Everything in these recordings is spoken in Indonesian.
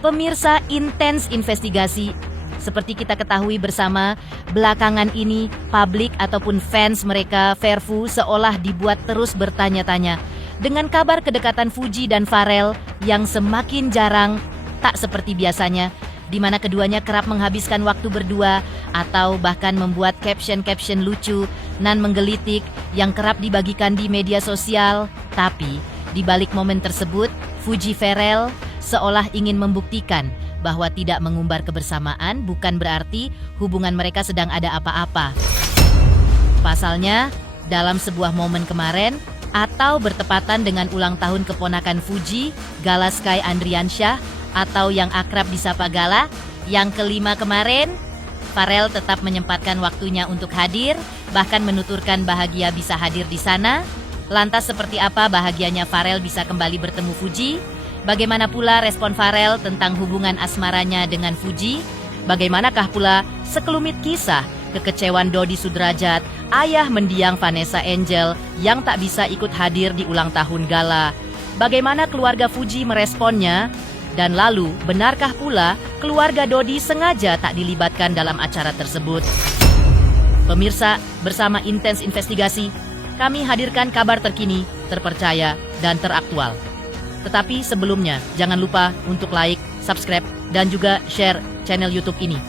Pemirsa, intens investigasi. Seperti kita ketahui bersama, belakangan ini publik ataupun fans mereka, Verfu, seolah dibuat terus bertanya-tanya dengan kabar kedekatan Fuji dan Pharrell yang semakin jarang, tak seperti biasanya, di mana keduanya kerap menghabiskan waktu berdua atau bahkan membuat caption-caption lucu nan menggelitik yang kerap dibagikan di media sosial. Tapi, di balik momen tersebut, Fuji Pharrell seolah ingin membuktikan bahwa tidak mengumbar kebersamaan bukan berarti hubungan mereka sedang ada apa-apa. Pasalnya, dalam sebuah momen kemarin, atau bertepatan dengan ulang tahun keponakan Fuji, Gala Sky Andriansyah, atau yang akrab disapa Gala, yang kelima kemarin, Pharrell tetap menyempatkan waktunya untuk hadir, bahkan menuturkan bahagia bisa hadir di sana. Lantas seperti apa bahagianya Pharrell bisa kembali bertemu Fuji? Bagaimana pula respon Pharrell tentang hubungan asmaranya dengan Fuji? Bagaimanakah pula sekelumit kisah kekecewaan Dodi Sudrajat, ayah mendiang Vanessa Angel yang tak bisa ikut hadir di ulang tahun Gala? Bagaimana keluarga Fuji meresponnya? Dan lalu, benarkah pula keluarga Dodi sengaja tak dilibatkan dalam acara tersebut? Pemirsa, bersama Intens Investigasi, kami hadirkan kabar terkini, terpercaya, dan teraktual. Tetapi sebelumnya, jangan lupa untuk like, subscribe, dan juga share channel YouTube ini.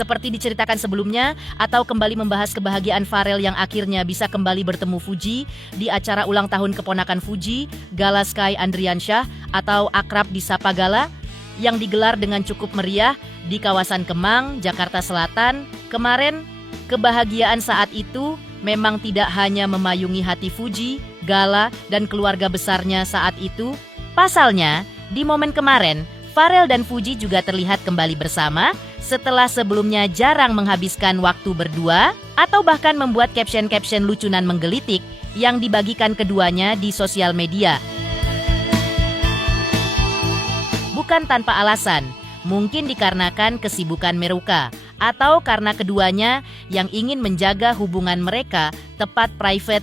Seperti diceritakan sebelumnya, atau kembali membahas kebahagiaan Pharrell yang akhirnya bisa kembali bertemu Fuji di acara ulang tahun keponakan Fuji, Gala Sky Andriansyah atau akrab disapa Gala, yang digelar dengan cukup meriah di kawasan Kemang, Jakarta Selatan. Kemarin, kebahagiaan saat itu memang tidak hanya memayungi hati Fuji, Gala, dan keluarga besarnya saat itu. Pasalnya, di momen kemarin, Pharrell dan Fuji juga terlihat kembali bersama setelah sebelumnya jarang menghabiskan waktu berdua atau bahkan membuat caption-caption lucunan menggelitik yang dibagikan keduanya di sosial media. Bukan tanpa alasan, mungkin dikarenakan kesibukan Meruka atau karena keduanya yang ingin menjaga hubungan mereka tepat private.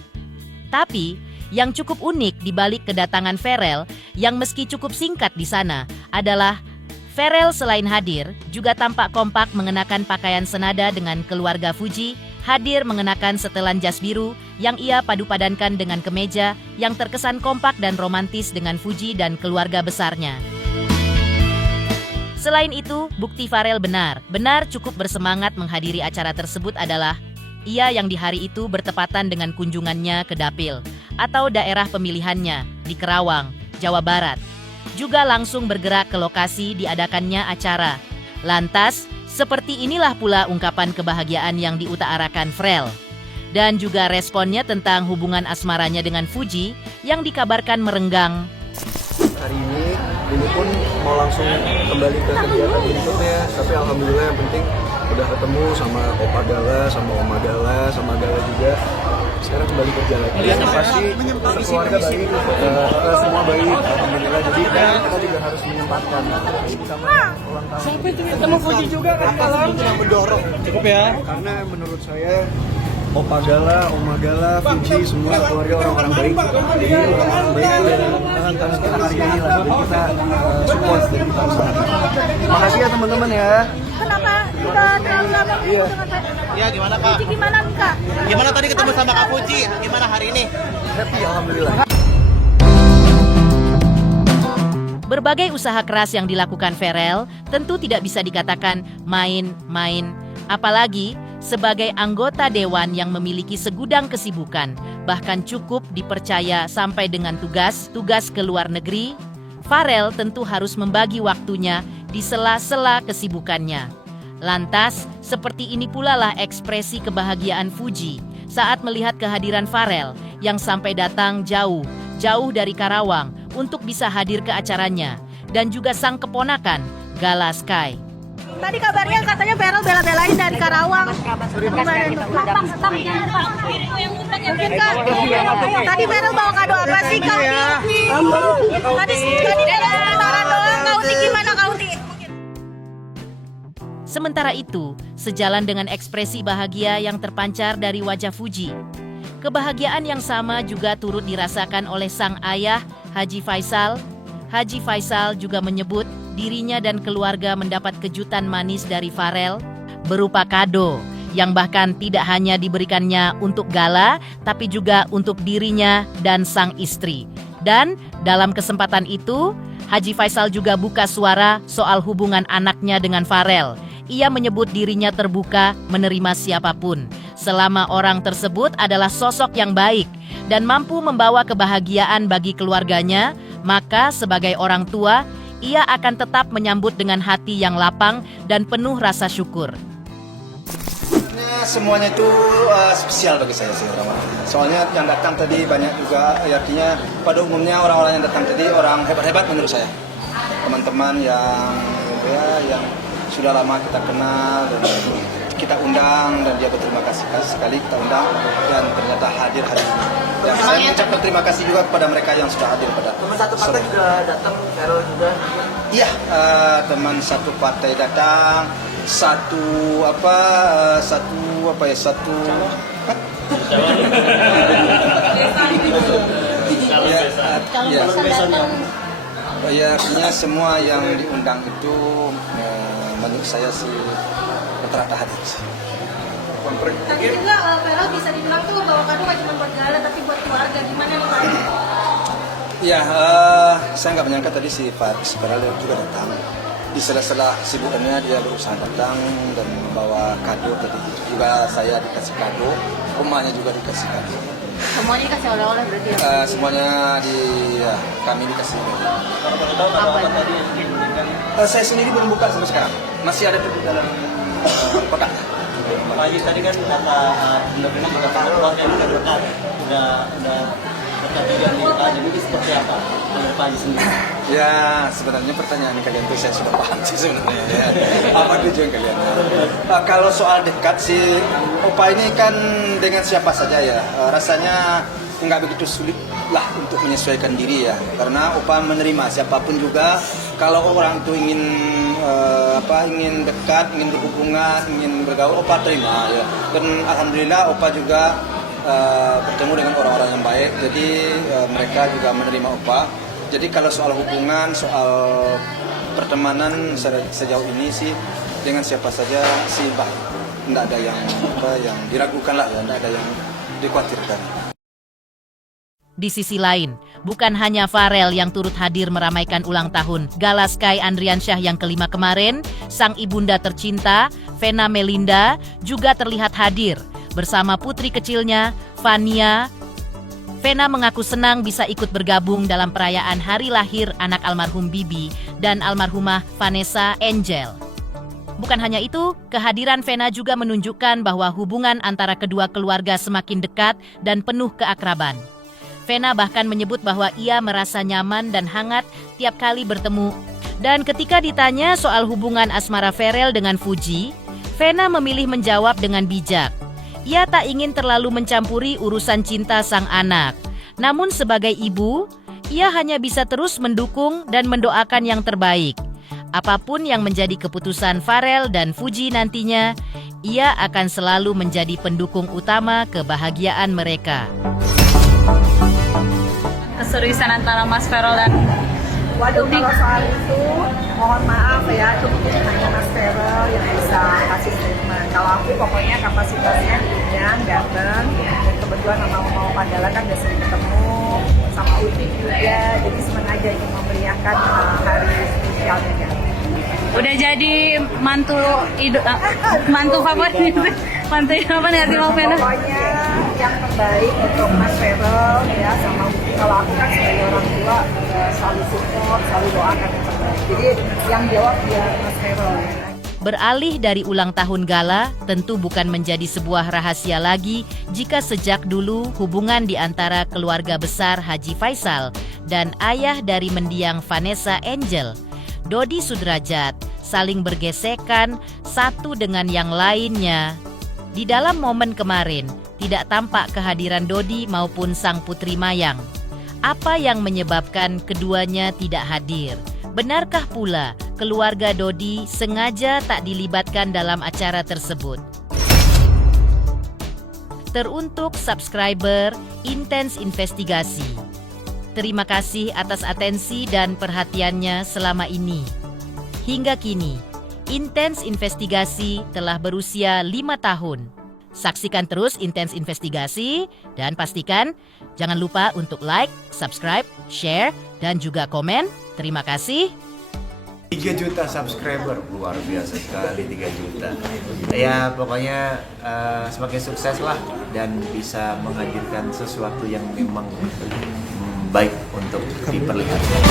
Tapi, yang cukup unik di balik kedatangan Pharrell yang meski cukup singkat di sana adalah Pharrell selain hadir, juga tampak kompak mengenakan pakaian senada dengan keluarga Fuji, hadir mengenakan setelan jas biru yang ia padu-padankan dengan kemeja yang terkesan kompak dan romantis dengan Fuji dan keluarga besarnya. Selain itu, bukti Pharrell benar cukup bersemangat menghadiri acara tersebut adalah ia yang di hari itu bertepatan dengan kunjungannya ke Dapil atau daerah pemilihannya di Kerawang, Jawa Barat. Juga langsung bergerak ke lokasi diadakannya acara. Lantas, seperti inilah pula ungkapan kebahagiaan yang diutarakan Pharrell. Dan juga responnya tentang hubungan asmaranya dengan Fuji yang dikabarkan merenggang. Hari ini pun mau langsung kembali ke kegiatan berikutnya. Tapi alhamdulillah yang penting udah ketemu sama Opa Gala, sama Oma Gala, sama Gala juga. Sekarang kembali kerja lagi. Yang pasti keluarga baik, semua baik, alhamdulillah. Jadi kita juga harus menyempatkan sama ulang tahun. Sampai ketemu Fuji juga kan malam. Yang mendorong. Cukup ya. Karena menurut saya Opa Gala, Oma Gala, Fuji, semua keluarga orang-orang baik. Jadi orang-orang baik harus kita hargai lah. Jadi kita support dan kita usahakan. Makasih ya teman-teman ya. Kenapa? Udah terlalu lama Iya. Iya, gimana Kak? Fuji gimana Kak? Gimana tadi ketemu sama Kak Fuji? Gimana hari ini? Happy alhamdulillah. Berbagai usaha keras yang dilakukan Pharrell tentu tidak bisa dikatakan main-main. Apalagi sebagai anggota dewan yang memiliki segudang kesibukan, bahkan cukup dipercaya sampai dengan tugas ke luar negeri, Pharrell tentu harus membagi waktunya di sela-sela kesibukannya. Lantas, seperti ini pula lah ekspresi kebahagiaan Fuji saat melihat kehadiran Pharrell yang sampai datang jauh dari Karawang untuk bisa hadir ke acaranya, dan juga sang keponakan, Gala Sky. Tadi kabarnya katanya Ferel bela-belain dari Karawang. Mungkin Kak, tadi Ferel bawa kado apa sih Kak? Tadi Ferel sementara doang. Kak Uti gimana Kak Uti? Sementara itu, sejalan dengan ekspresi bahagia yang terpancar dari wajah Fuji, kebahagiaan yang sama juga turut dirasakan oleh sang ayah, Haji Faisal. Haji Faisal juga menyebut dirinya dan keluarga mendapat kejutan manis dari Farel berupa kado yang bahkan tidak hanya diberikannya untuk Gala, tapi juga untuk dirinya dan sang istri. Dan dalam kesempatan itu, Haji Faisal juga buka suara soal hubungan anaknya dengan Farel. Ia menyebut dirinya terbuka menerima siapapun, selama orang tersebut adalah sosok yang baik dan mampu membawa kebahagiaan bagi keluarganya, maka sebagai orang tua, ia akan tetap menyambut dengan hati yang lapang dan penuh rasa syukur. Semuanya itu spesial bagi saya sih orang-orang. Soalnya yang datang tadi banyak juga, artinya pada umumnya orang-orang yang datang tadi orang hebat-hebat menurut saya. Teman-teman yang sudah lama kita kenal dan kita undang, dan dia berterima kasih sekali kita undang dan ternyata hadir hari ini. Dan saya mengucapkan terima kasih juga kepada mereka yang sudah hadir pada. Teman satu partai juga datang, Ferel juga. Iya, teman satu partai datang, satu ya, artinya semua yang diundang itu menurut saya sih rata-rata hadir sih. Tapi juga Ferel bisa dibilang tuh bawa kado gak cuma buat Gala tapi buat keluarga. Gimana nih Pak? Ya, saya nggak menyangka tadi si Ferel juga datang. Di sela-sela sibukannya dia berusaha datang dan membawa kado tadi. Juga saya dikasih kado, rumahnya juga dikasih kado. Semuanya dikasih oleh-oleh berarti ya? Semuanya kami dikasih. Saya sendiri belum buka sampai sekarang. Masih ada di dalam kotak. Pak Haji tadi kan kata benar-benar beberapa keluarga yang udah dekat juga ini seperti apa menurut Pak Haji sendiri? Ya, sebenarnya pertanyaan kalian itu saya sudah paham sih sebenarnya. Ya. Apa tujuan kalian? Kalau soal dekat sih, Opa ini kan dengan siapa saja ya, rasanya nggak begitu sulit lah untuk menyesuaikan diri ya. Karena Opa menerima siapapun juga. Kalau orang itu ingin dekat, ingin berhubungan, ingin bergaul, Opa terima ya. Dan alhamdulillah Opa juga bertemu dengan orang-orang yang baik, jadi mereka juga menerima Opa. Jadi kalau soal hubungan, soal pertemanan sejauh ini sih dengan siapa saja sih baik. Tidak ada yang diragukan lah, ya. Tidak ada yang dikhawatirkan. Di sisi lain, bukan hanya Farel yang turut hadir meramaikan ulang tahun Gala Sky Andriansyah yang kelima kemarin, sang ibunda tercinta, Vena Melinda, juga terlihat hadir bersama putri kecilnya, Fania. Vena mengaku senang bisa ikut bergabung dalam perayaan hari lahir anak almarhum Bibi dan almarhumah Vanessa Angel. Bukan hanya itu, kehadiran Vena juga menunjukkan bahwa hubungan antara kedua keluarga semakin dekat dan penuh keakraban. Vena bahkan menyebut bahwa ia merasa nyaman dan hangat tiap kali bertemu. Dan ketika ditanya soal hubungan asmara Ferel dengan Fuji, Vena memilih menjawab dengan bijak. Ia tak ingin terlalu mencampuri urusan cinta sang anak. Namun sebagai ibu, ia hanya bisa terus mendukung dan mendoakan yang terbaik. Apapun yang menjadi keputusan Farel dan Fuji nantinya, ia akan selalu menjadi pendukung utama kebahagiaan mereka. Keseriusan antara Mas Ferel dan Waduh, kalau soal itu mohon maaf ya, itu mungkin hanya Mas Ferel yang bisa kasih statement. Kalau aku pokoknya kapasitasnya diundang, datang, dan kebetulan sama Mama Padala kan udah sering ketemu, sama Uti juga, jadi senang aja ingin memeriahkan hari spesialnya. udah jadi mantu favorit, mantu apa nih hati Bang Vena? Pokoknya yang terbaik untuk Mas Ferel ya, sama Uti. Kalau aku kan sebagai orang tua selalu support, selalu doakan yang terbaik. Jadi yang jawab dia Mas Ferel ya. Beralih dari ulang tahun Gala, tentu bukan menjadi sebuah rahasia lagi jika sejak dulu hubungan di antara keluarga besar Haji Faisal dan ayah dari mendiang Vanessa Angel, Dodi Sudrajat, saling bergesekan satu dengan yang lainnya. Di dalam momen kemarin, tidak tampak kehadiran Dodi maupun sang putri Mayang. Apa yang menyebabkan keduanya tidak hadir? Benarkah pula keluarga Dodi sengaja tak dilibatkan dalam acara tersebut? Teruntuk subscriber Intens Investigasi, terima kasih atas atensi dan perhatiannya selama ini. Hingga kini, Intens Investigasi telah berusia 5 tahun. Saksikan terus Intens Investigasi dan pastikan jangan lupa untuk like, subscribe, share, dan juga komen. Terima kasih. 3 juta subscriber, luar biasa sekali 3 juta. Ya pokoknya semakin sukses lah dan bisa menghadirkan sesuatu yang memang baik untuk diperlihatkan.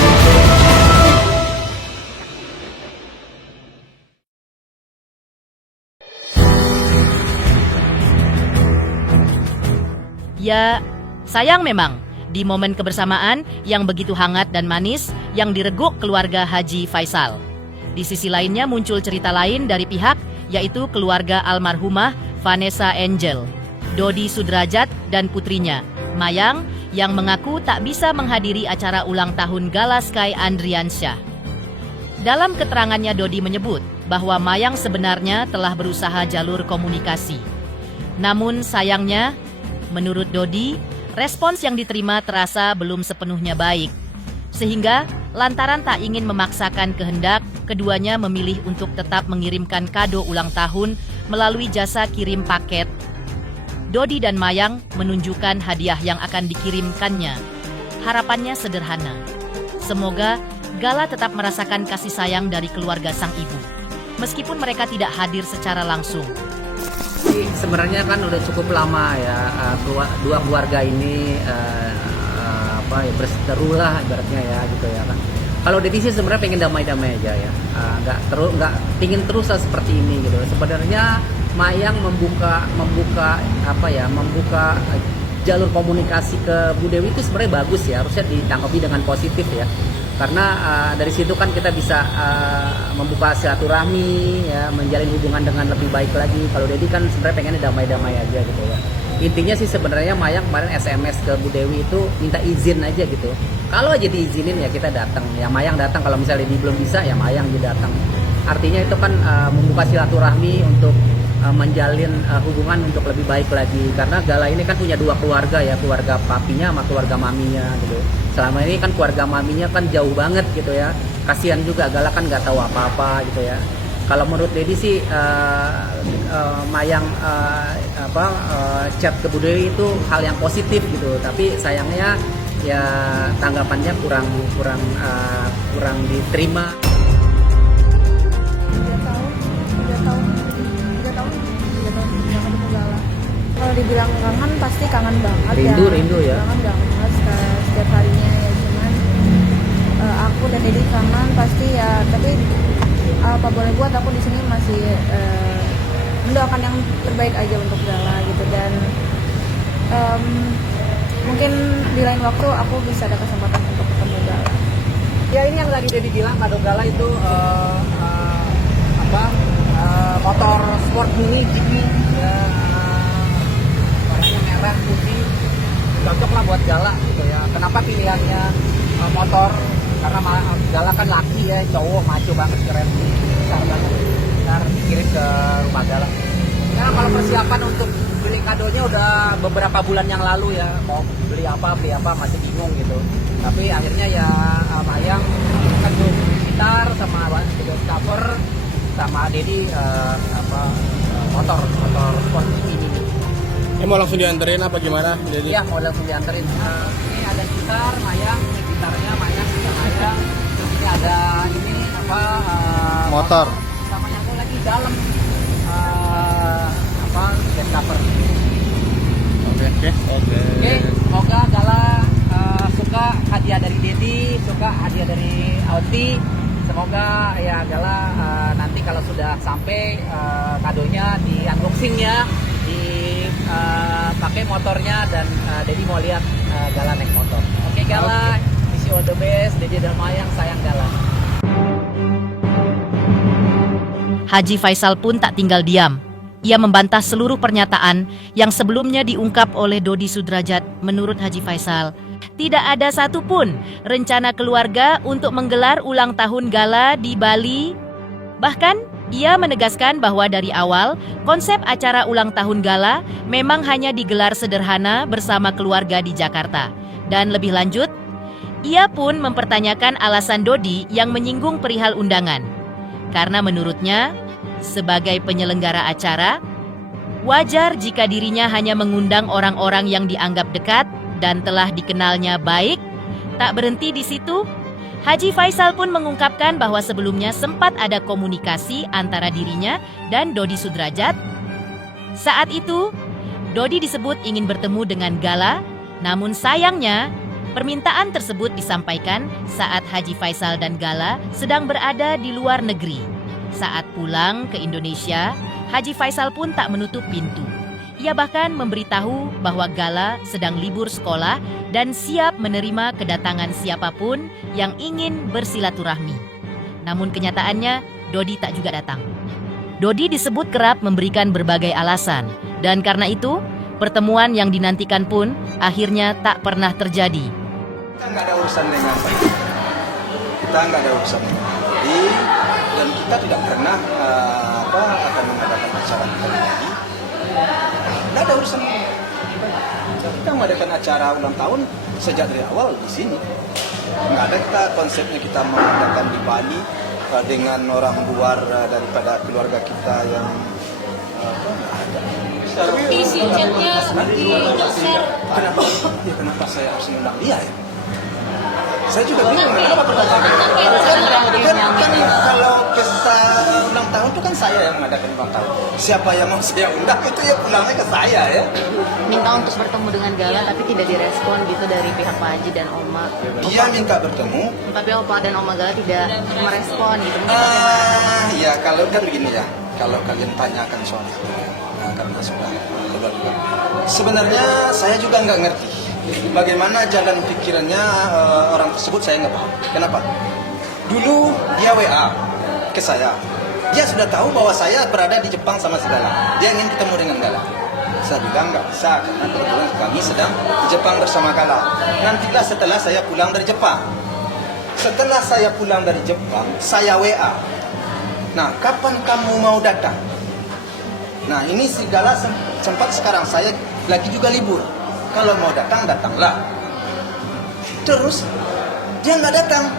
Ya, sayang memang di momen kebersamaan yang begitu hangat dan manis yang direguk keluarga Haji Faisal. Di sisi lainnya muncul cerita lain dari pihak, yaitu keluarga almarhumah Vanessa Angel, Dodi Sudrajat dan putrinya, Mayang, yang mengaku tak bisa menghadiri acara ulang tahun Gala Sky Andriansyah. Dalam keterangannya Dodi menyebut bahwa Mayang sebenarnya telah berusaha jalur komunikasi. Namun sayangnya, menurut Dodi, respons yang diterima terasa belum sepenuhnya baik. Sehingga, lantaran tak ingin memaksakan kehendak, keduanya memilih untuk tetap mengirimkan kado ulang tahun melalui jasa kirim paket. Dodi dan Mayang menunjukkan hadiah yang akan dikirimkannya. Harapannya sederhana. Semoga Gala tetap merasakan kasih sayang dari keluarga sang ibu, meskipun mereka tidak hadir secara langsung. Sebenarnya kan udah cukup lama ya dua keluarga ini berseteru lah ibaratnya ya gitu ya kan. Kalau Dedi sih sebenarnya pengen damai-damai aja ya, nggak pingin terus lah seperti ini gitu. Sebenarnya Mayang membuka jalur komunikasi ke Bu Dewi itu sebenarnya bagus ya, harusnya ditanggapi dengan positif ya. Karena dari situ kan kita bisa membuka silaturahmi ya, menjalin hubungan dengan lebih baik lagi. Kalau Dedi kan sebenarnya pengennya damai-damai aja gitu ya. Intinya sih sebenarnya Mayang kemarin SMS ke Bu Dewi itu minta izin aja gitu. Kalau aja diizinin ya kita datang. Ya Mayang datang, kalau misalnya Dedi belum bisa ya Mayang dia datang. Artinya itu kan membuka silaturahmi untuk menjalin hubungan untuk lebih baik lagi. Karena Gala ini kan punya 2 keluarga ya, keluarga papinya sama keluarga maminya gitu. Selama ini kan keluarga maminya kan jauh banget gitu ya. Kasihan juga, Gala kan nggak tahu apa-apa gitu ya. Kalau menurut Dedi sih Mayang chat ke Bu Dewi itu hal yang positif gitu. Tapi sayangnya ya tanggapannya kurang diterima. 3 tahun kalau dibilang kangen pasti kangen banget. Rindu ya. Kangen banget setiap harinya ya, cuman aku dan Dedi kangen pasti ya, tapi apa boleh buat, aku di sini masih mendoakan yang terbaik aja untuk Gala gitu. Dan mungkin di lain waktu aku bisa ada kesempatan untuk ketemu Gala. Ya ini yang tadi Dedi bilang, kado Gala itu motor sport mini Jeepney ya, warnanya merah putih, cocok lah buat Gala gitu ya. Kenapa pilihannya motor? Karena Gala kan laki ya, cowok maco banget, keren, besar banget. Ntar dikirim ke rumah Gala. Karena kalau persiapan untuk beli kadonya udah beberapa bulan yang lalu ya, mau beli apa masih bingung gitu. Tapi akhirnya ya Mayang kan gitar sama cover sama Dedi motor sport ini. Mau langsung dianterin apa gimana, Dedi? Iya, mau langsung dianterin. Ini ada gitar, Mayang, gitarnya Mayang, Mayang. Ini ada motor. Sama yang lagi dalam bed cover. Oke. Semoga Gala suka hadiah dari Dedi, suka hadiah dari Auti. Semoga ya Gala nanti kalau sudah sampai kadonya di unboxing ya, pakai motornya, dan Dedi mau lihat Gala naik motor. Oke Gala, wish you all the best. Dedi dan Mayang sayang Gala. Haji Faisal pun tak tinggal diam. Ia membantah seluruh pernyataan yang sebelumnya diungkap oleh Dodi Sudrajat. Menurut Haji Faisal, tidak ada satupun rencana keluarga untuk menggelar ulang tahun gala di Bali. Bahkan, ia menegaskan bahwa dari awal, konsep acara ulang tahun gala memang hanya digelar sederhana bersama keluarga di Jakarta. Dan lebih lanjut, ia pun mempertanyakan alasan Dodi yang menyinggung perihal undangan. Karena menurutnya, sebagai penyelenggara acara, wajar jika dirinya hanya mengundang orang-orang yang dianggap dekat dan telah dikenalnya baik. Tak berhenti di situ, Haji Faisal pun mengungkapkan bahwa sebelumnya sempat ada komunikasi antara dirinya dan Dodi Sudrajat. Saat itu, Dodi disebut ingin bertemu dengan Gala, namun sayangnya permintaan tersebut disampaikan saat Haji Faisal dan Gala sedang berada di luar negeri. Saat pulang ke Indonesia, Haji Faisal pun tak menutup pintu. Ia bahkan memberitahu bahwa Gala sedang libur sekolah dan siap menerima kedatangan siapapun yang ingin bersilaturahmi. Namun kenyataannya, Dodi tak juga datang. Dodi disebut kerap memberikan berbagai alasan, dan karena itu, pertemuan yang dinantikan pun akhirnya tak pernah terjadi. Kita nggak ada urusan dengan Dodi. Kita nggak ada urusan dengan Dodi, dan kita tidak pernah akan mengadakan acara kita lagi. Nggak ada urusan. Kita mengadakan acara ulang tahun sejak dari awal di sini. Nggak ada kita konsepnya kita mengadakan di Bali dengan orang luar daripada keluarga kita yang nggak ada. Isi chatnya Kenapa saya harus mengundang dia ya? Saya juga bingung kenapa pertanyaan. Kan kalau pesta ulang tahun itu kan saya yang mengadakan ulang tahun. Siapa yang mau saya undang itu ya pulangnya ke saya ya. Minta untuk bertemu dengan Gala tapi tidak direspon gitu dari pihak Pak Haji dan Oma. Dia minta bertemu. Tapi Opa dan Oma Gala tidak merespon gitu. Ya kalau kan begini ya. Kalau kalian tanyakan soal itu, karena sudah keluar. Sebenarnya saya juga nggak ngerti. Bagaimana jalan pikirannya orang tersebut saya nggak paham. Kenapa? Dulu dia WA ke saya. Dia sudah tahu bahwa saya berada di Jepang sama segala. Dia ingin ketemu dengan Gala. Saya bilang nggak bisa karena kebetulan kami sedang di Jepang bersama Gala. Nantilah setelah saya pulang dari Jepang. Setelah saya pulang dari Jepang, saya WA. Nah, kapan kamu mau datang? Nah, ini si Gala sempat sekarang saya lagi juga libur. Kalau mau datang, datanglah. Terus, dia nggak datang.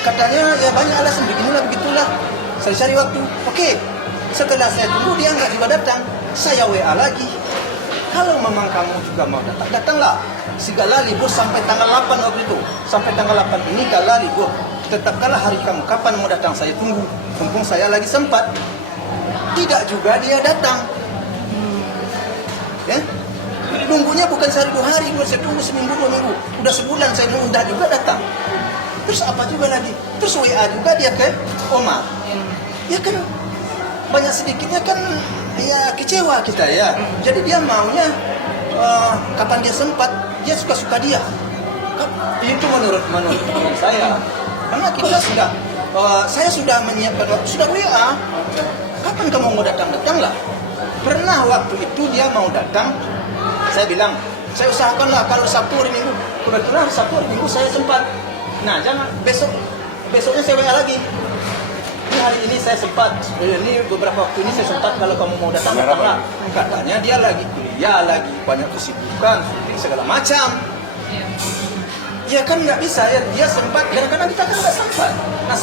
Katanya, ya banyak alasan, beginilah, begitulah. Saya cari waktu. Oke, setelah saya tunggu, dia nggak juga datang. Saya WA lagi. Kalau memang kamu juga mau datang, datanglah. Si Gala libur sampai tanggal 8 waktu itu. Sampai tanggal 8 ini Gala libur. Tetapkanlah hari kamu. Kapan mau datang, saya tunggu. Mumpung saya lagi sempat. Tidak juga dia datang. Ya? Nunggunya bukan sehari 2 hari, saya tunggu seminggu 2 minggu, udah sebulan saya mau undang juga datang. Terus apa juga lagi? Terus WA juga dia ke Oma. Ya kan banyak sedikitnya kan ya kecewa kita ya. Jadi dia maunya kapan dia sempat, dia suka-suka dia. Itu menurut saya. Karena kita sudah saya sudah menyiapkan waktu, sudah WA. Kapan kamu mau datang? Datanglah. Pernah waktu itu dia mau datang. Saya bilang, saya usahakanlah kalau Sabtu hari Minggu. Kebetulan Sabtu hari Minggu saya sempat. Nah, jangan besoknya saya WA lagi. Ini hari ini saya sempat. Ini beberapa waktu ini saya sempat. Kalau kamu mau datang, datanglah. Katanya dia lagi kuliah, lagi banyak kesibukan, segala macam. Ya kan nggak bisa ya. Dia sempat. Kadang-kadang kita kan nggak sempat. Nah,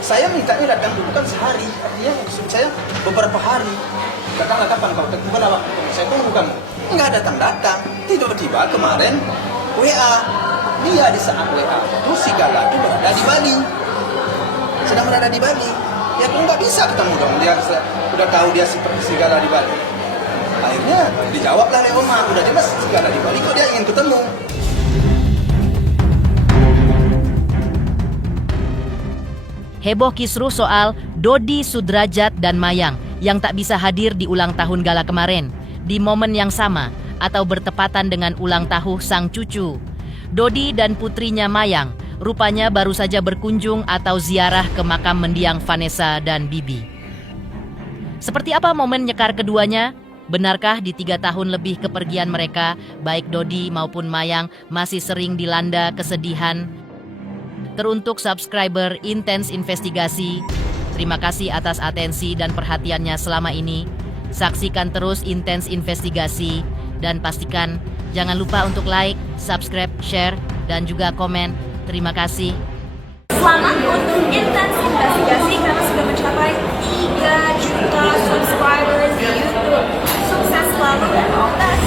saya mintanya datang itu bukan sehari. Artinya maksud saya beberapa hari. Datanglah kapan kau tentukanlah waktu saya tunggu kamu. Nggak datang-datang. Tiba-tiba kemarin WA. Dia di saat WA itu si Gala itu berada di Bali. Sedang berada di Bali. Ya aku nggak bisa ketemu dong. Dia udah tahu dia seperti si Gala di Bali. Akhirnya dijawablah oleh Oma. Udah jelas si Gala di Bali kok dia ingin ketemu. Heboh kisruh soal Dodi Sudrajat dan Mayang yang tak bisa hadir di ulang tahun Gala kemarin di momen yang sama atau bertepatan dengan ulang tahun sang cucu. Dodi dan putrinya Mayang rupanya baru saja berkunjung atau ziarah ke makam mendiang Vanessa dan Bibi. Seperti apa momen nyekar keduanya? Benarkah di 3 tahun lebih kepergian mereka, baik Dodi maupun Mayang masih sering dilanda kesedihan? Teruntuk subscriber Intens Investigasi, terima kasih atas atensi dan perhatiannya selama ini. Saksikan terus Intens Investigasi dan pastikan jangan lupa untuk like, subscribe, share, dan juga komen. Terima kasih. Selamat untuk Intens Investigasi karena sudah mencapai 3 juta subscribers di YouTube. Sukses selalu dan all the best.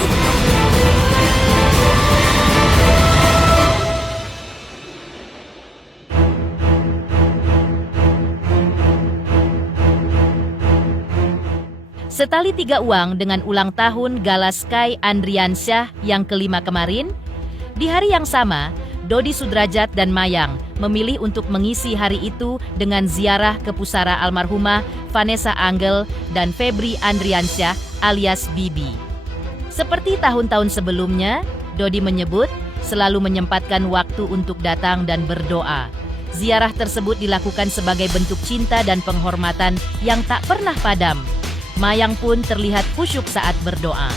Setali 3 uang dengan ulang tahun Gala Sky Andriansyah yang kelima kemarin, di hari yang sama, Dodi Sudrajat dan Mayang memilih untuk mengisi hari itu dengan ziarah ke pusara almarhumah Vanessa Angel dan Febri Andriansyah alias Bibi. Seperti tahun-tahun sebelumnya, Dodi menyebut selalu menyempatkan waktu untuk datang dan berdoa. Ziarah tersebut dilakukan sebagai bentuk cinta dan penghormatan yang tak pernah padam. Mayang pun terlihat khusyuk saat berdoa.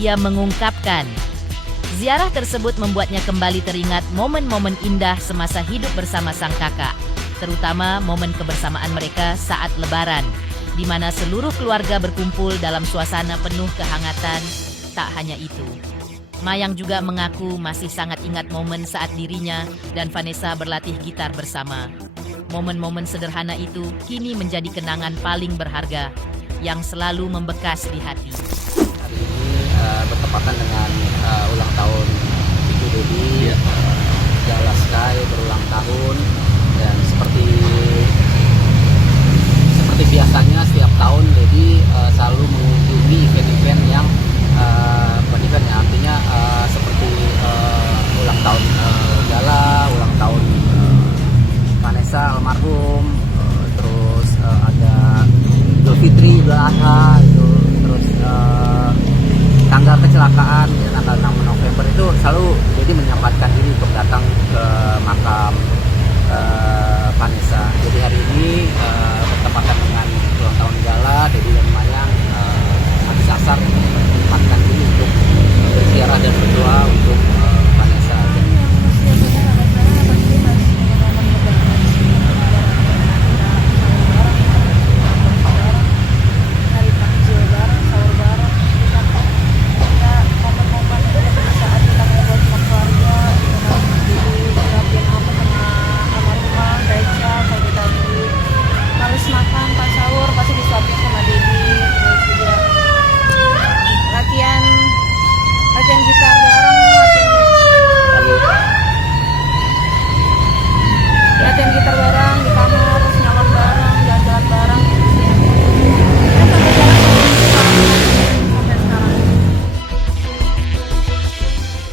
Ia mengungkapkan, ziarah tersebut membuatnya kembali teringat momen-momen indah semasa hidup bersama sang kakak, terutama momen kebersamaan mereka saat Lebaran, di mana seluruh keluarga berkumpul dalam suasana penuh kehangatan. Tak hanya itu, Mayang juga mengaku masih sangat ingat momen saat dirinya dan Vanessa berlatih gitar bersama. Momen-momen sederhana itu kini menjadi kenangan paling berharga yang selalu membekas di hati. Hari ini bertepatan dengan ulang tahun Ibu Dodi, Gala Sky berulang tahun, dan seperti biasanya setiap tahun Dedi selalu mengunjungi event-event yang event ya, artinya seperti ulang tahun Gala, ulang tahun Vanessa almarhum, terus ada Idul Fitri, Idul Adha itu, terus tanggal kecelakaan ya, tanggal 6 November itu selalu jadi menyempatkan diri untuk datang ke makam Vanessa. Jadi hari ini bertepatan dengan ulang tahun Gala, Dedi dan Mayang habis asar menyempatkan diri untuk berziarah dan berdoa untuk Vanessa.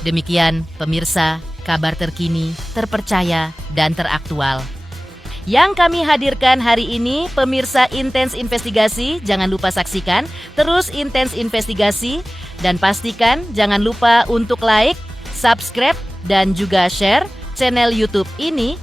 Demikian pemirsa, kabar terkini, terpercaya, dan teraktual yang kami hadirkan hari ini. Pemirsa Intens Investigasi, jangan lupa saksikan terus Intens Investigasi, dan pastikan jangan lupa untuk like, subscribe, dan juga share channel YouTube ini